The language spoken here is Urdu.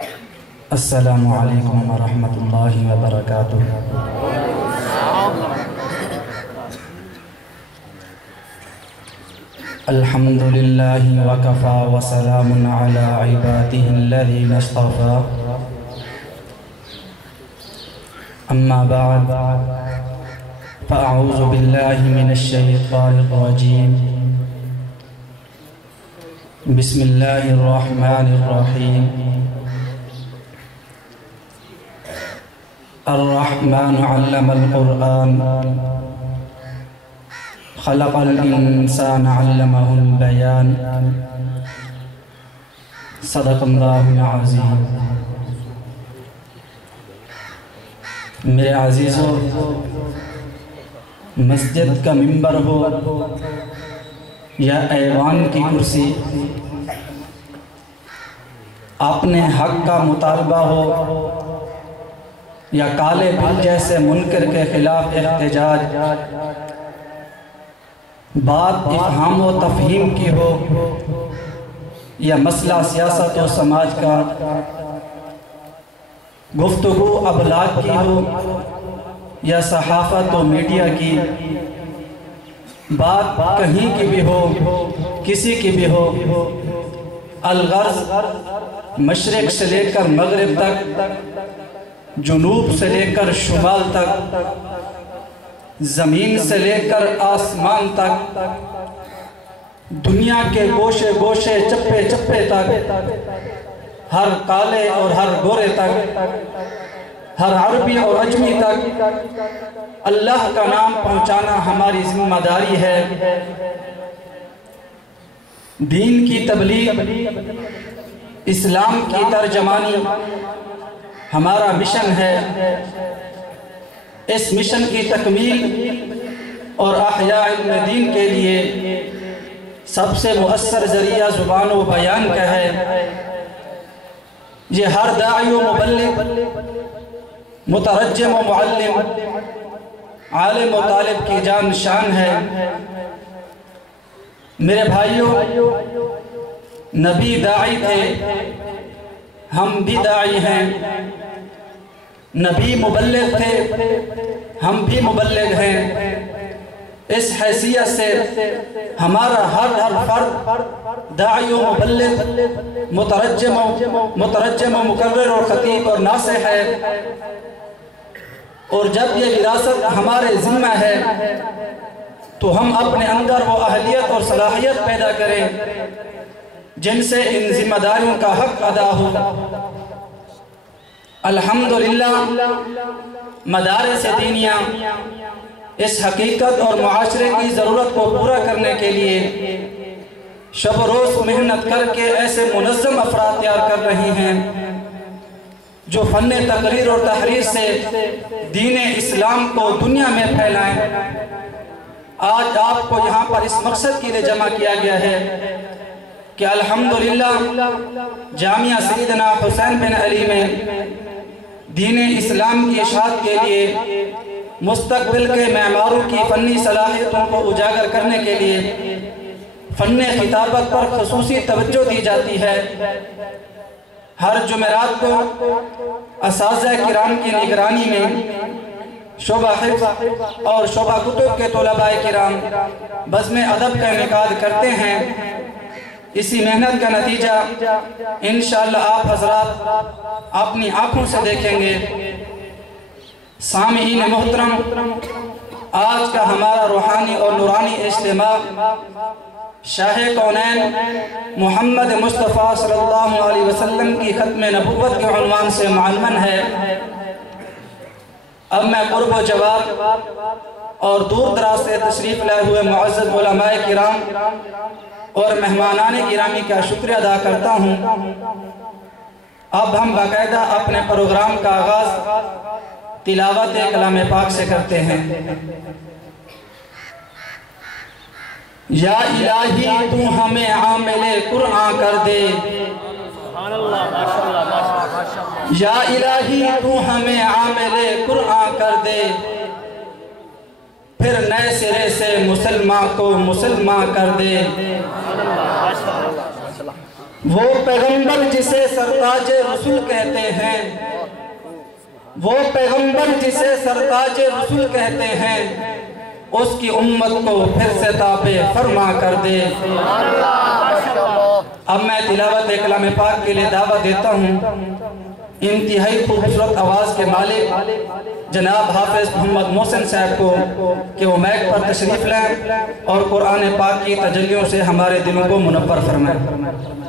السلام علیکم ورحمۃ اللہ وبرکاتہ۔ الحمد للہ وکفا وسلام علی عبادہ الذین اصطفى، اما بعد فاعوذ باللہ من الشیطان الرجیم، بسم اللہ الرحمن الرحیم۔ الرحمن علم القرآن خلق الانسان علمہ البیان، صدق اللہ العظیم۔ میرے عزیزوں، مسجد کا ممبر ہو یا ایوان کی کرسی، اپنے حق کا مطالبہ ہو یا کالے بل جیسے منکر کے خلاف احتجاج، بات افہام و تفہیم کی ہو یا مسئلہ سیاست و سماج کا، گفتگو ابلاغ کی ہو یا صحافت و میڈیا کی، بات کہیں کی بھی ہو کسی کی بھی ہو، الغرض مشرق سے لے کر مغرب تک، جنوب سے لے کر شمال تک، زمین سے لے کر آسمان تک، دنیا کے گوشے گوشے چپے چپے تک، ہر کالے اور ہر گورے تک، ہر عربی اور عجمی تک اللہ کا نام پہنچانا ہماری ذمہ داری ہے۔ دین کی تبلیغ، اسلام کی ترجمانی ہمارا مشن ہے۔ اس مشن کی تکمیل اور احیاء علم دین کے لیے سب سے مؤثر ذریعہ زبان و بیان کا ہے۔ یہ ہر داعی و مبلغ، مترجم و معلم، عالم و طالب کی جان شان ہے۔ میرے بھائیوں، نبی داعی تھے، ہم بھی داعی ہیں۔ نبی مبلغ تھے، ہم بھی مبلغ ہیں۔ اس حیثیت سے ہمارا ہر فرد داعی و مبلغ، مترجم و مقرر اور خطیب اور ناصح ہے۔ اور جب یہ وراثت ہمارے ذمہ ہے تو ہم اپنے اندر وہ اہلیت اور صلاحیت پیدا کریں جن سے ان ذمہ داریوں کا حق ادا ہو۔ الحمدللہ مدارس دینیہ اس حقیقت اور معاشرے کی ضرورت کو پورا کرنے کے لیے شب و روز محنت کر کے ایسے منظم افراد تیار کر رہی ہیں جو فن تقریر اور تحریر سے دین اسلام کو دنیا میں پھیلائیں۔ آج آپ کو یہاں پر اس مقصد کے لیے جمع کیا گیا ہے کہ الحمدللہ جامعہ سیدنا حسین بن علی میں دین اسلام کی اشاعت کے لیے مستقبل کے معماروں کی فنی صلاحیتوں کو اجاگر کرنے کے لیے فن خطابت پر خصوصی توجہ دی جاتی ہے۔ ہر جمعرات کو اساتذہ کرام کی نگرانی میں شعبہ حفظ اور شعبہ کتب کے طلباء کرام بزم ادب کا انعقاد کرتے ہیں۔ اسی محنت کا نتیجہ انشاءاللہ آپ حضرات اپنی آنکھوں سے دیکھیں گے۔ سامعین محترم، آج کا ہمارا روحانی اور نورانی اجتماع شاہ کونین محمد مصطفیٰ صلی اللہ علیہ وسلم کی ختم نبوت کے عنوان سے معلوم ہے۔ اب میں قرب و جواب اور دور دراز سے تشریف لائے ہوئے معزز علماء کرام اور مہمانان گرامی کا شکریہ ادا کرتا ہوں۔ اب ہم باقاعدہ اپنے پروگرام کا آغاز تلاوت کلام پاک سے کرتے ہیں۔ یا الہی تو ہمیں عامل قرآن کر دے، یا الہی تو ہمیں عامل قرآن کر دے، پھر نئے سرے سے مسلمان کو مسلمان کر دے۔ وہ پیغمبر جسے سرتاج رسول کہتے ہیں، وہ پیغمبر جسے سرتاج رسول کہتے ہیں، اس کی امت کو پھر سے تابع فرما کر دے۔ اب میں تلاوت کلام پاک کے لیے دعوت دیتا ہوں انتہائی خوبصورت آواز کے مالک جناب حافظ محمد محسن صاحب کو کہ وہ مائک پر تشریف لائیں اور قرآن پاک کی تجلیوں سے ہمارے دلوں کو منور فرمائیں۔